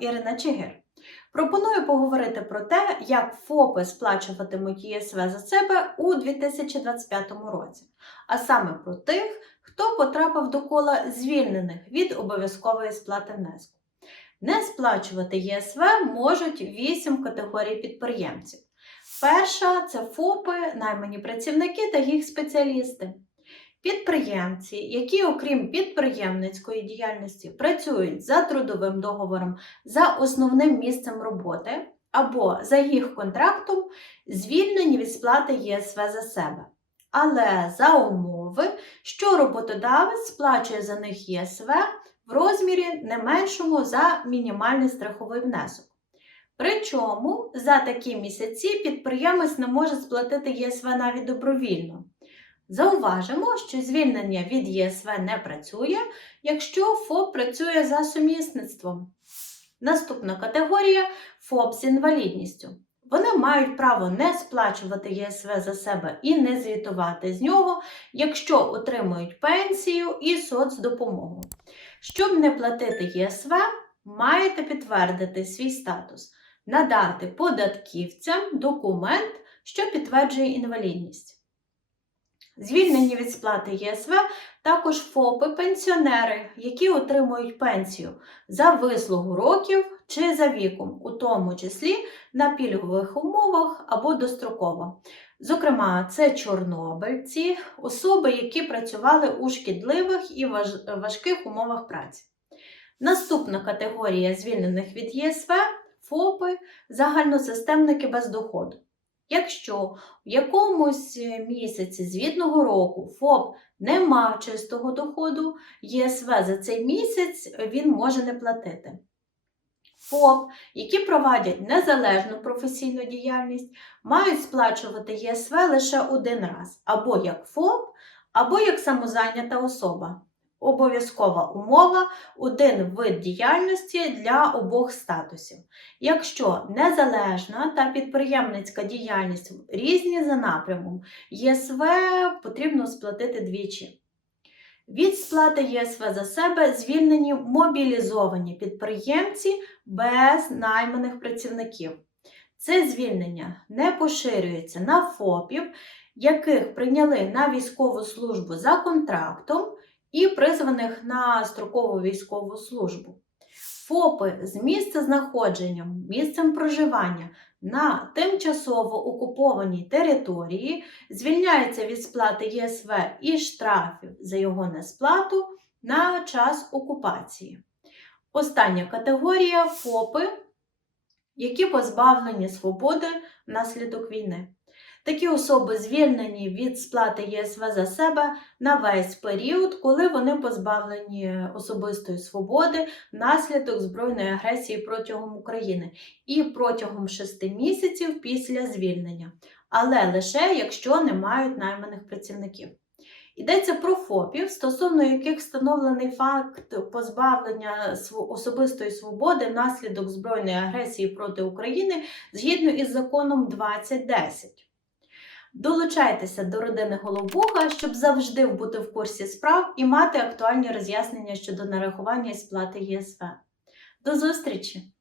Ірина Чигир. Пропоную поговорити про те, як ФОПи сплачуватимуть ЄСВ за себе у 2025 році, а саме про тих, хто потрапив до кола звільнених від обов'язкової сплати внеску. Не сплачувати ЄСВ можуть 8 категорій підприємців. Перша це ФОПи, наймані працівники та їх спеціалісти. Підприємці, які, окрім підприємницької діяльності, працюють за трудовим договором за основним місцем роботи або за їх контрактом, звільнені від сплати ЄСВ за себе. Але за умови, що роботодавець сплачує за них ЄСВ в розмірі не меншому за мінімальний страховий внесок. Причому за такі місяці підприємець не може сплатити ЄСВ навіть добровільно. Зауважимо, що звільнення від ЄСВ не працює, якщо ФОП працює за сумісництвом. Наступна категорія ФОП з інвалідністю. Вони мають право не сплачувати ЄСВ за себе і не звітувати з нього, якщо отримують пенсію і соцдопомогу. Щоб не платити ЄСВ, маєте підтвердити свій статус, надати податківцям документ, що підтверджує інвалідність. Звільнені від сплати ЄСВ також ФОПи-пенсіонери, які отримують пенсію за вислугу років чи за віком, у тому числі на пільгових умовах або достроково. Зокрема, це чорнобильці, особи, які працювали у шкідливих і важких умовах праці. Наступна категорія звільнених від ЄСВ ФОПи загальносистемники без доходу. Якщо в якомусь місяці звітного року ФОП не мав чистого доходу, ЄСВ за цей місяць він може не платити. ФОП, які проводять незалежну професійну діяльність, мають сплачувати ЄСВ лише один раз, або як ФОП, або як самозайнята особа. Обов'язкова умова один вид діяльності для обох статусів. Якщо незалежна та підприємницька діяльність різні за напрямом, ЄСВ потрібно сплатити двічі. Від сплати ЄСВ за себе звільнені мобілізовані підприємці без найманих працівників. Це звільнення не поширюється на ФОПів, яких прийняли на військову службу за контрактом і призваних на строкову військову службу. ФОПи з місцезнаходженням, місцем проживання на тимчасово окупованій території звільняються від сплати ЄСВ і штрафів за його несплату на час окупації. Остання категорія ФОПи, які позбавлені свободи внаслідок війни. Такі особи звільнені від сплати ЄСВ за себе на весь період, коли вони позбавлені особистої свободи внаслідок збройної агресії протягом України і протягом 6 місяців після звільнення, але лише якщо не мають найманих працівників. Йдеться про ФОПів, стосовно яких встановлений факт позбавлення особистої свободи внаслідок збройної агресії проти України згідно із законом 2010. Долучайтеся до родини Головбуха, щоб завжди бути в курсі справ і мати актуальні роз'яснення щодо нарахування і сплати ЄСВ. До зустрічі!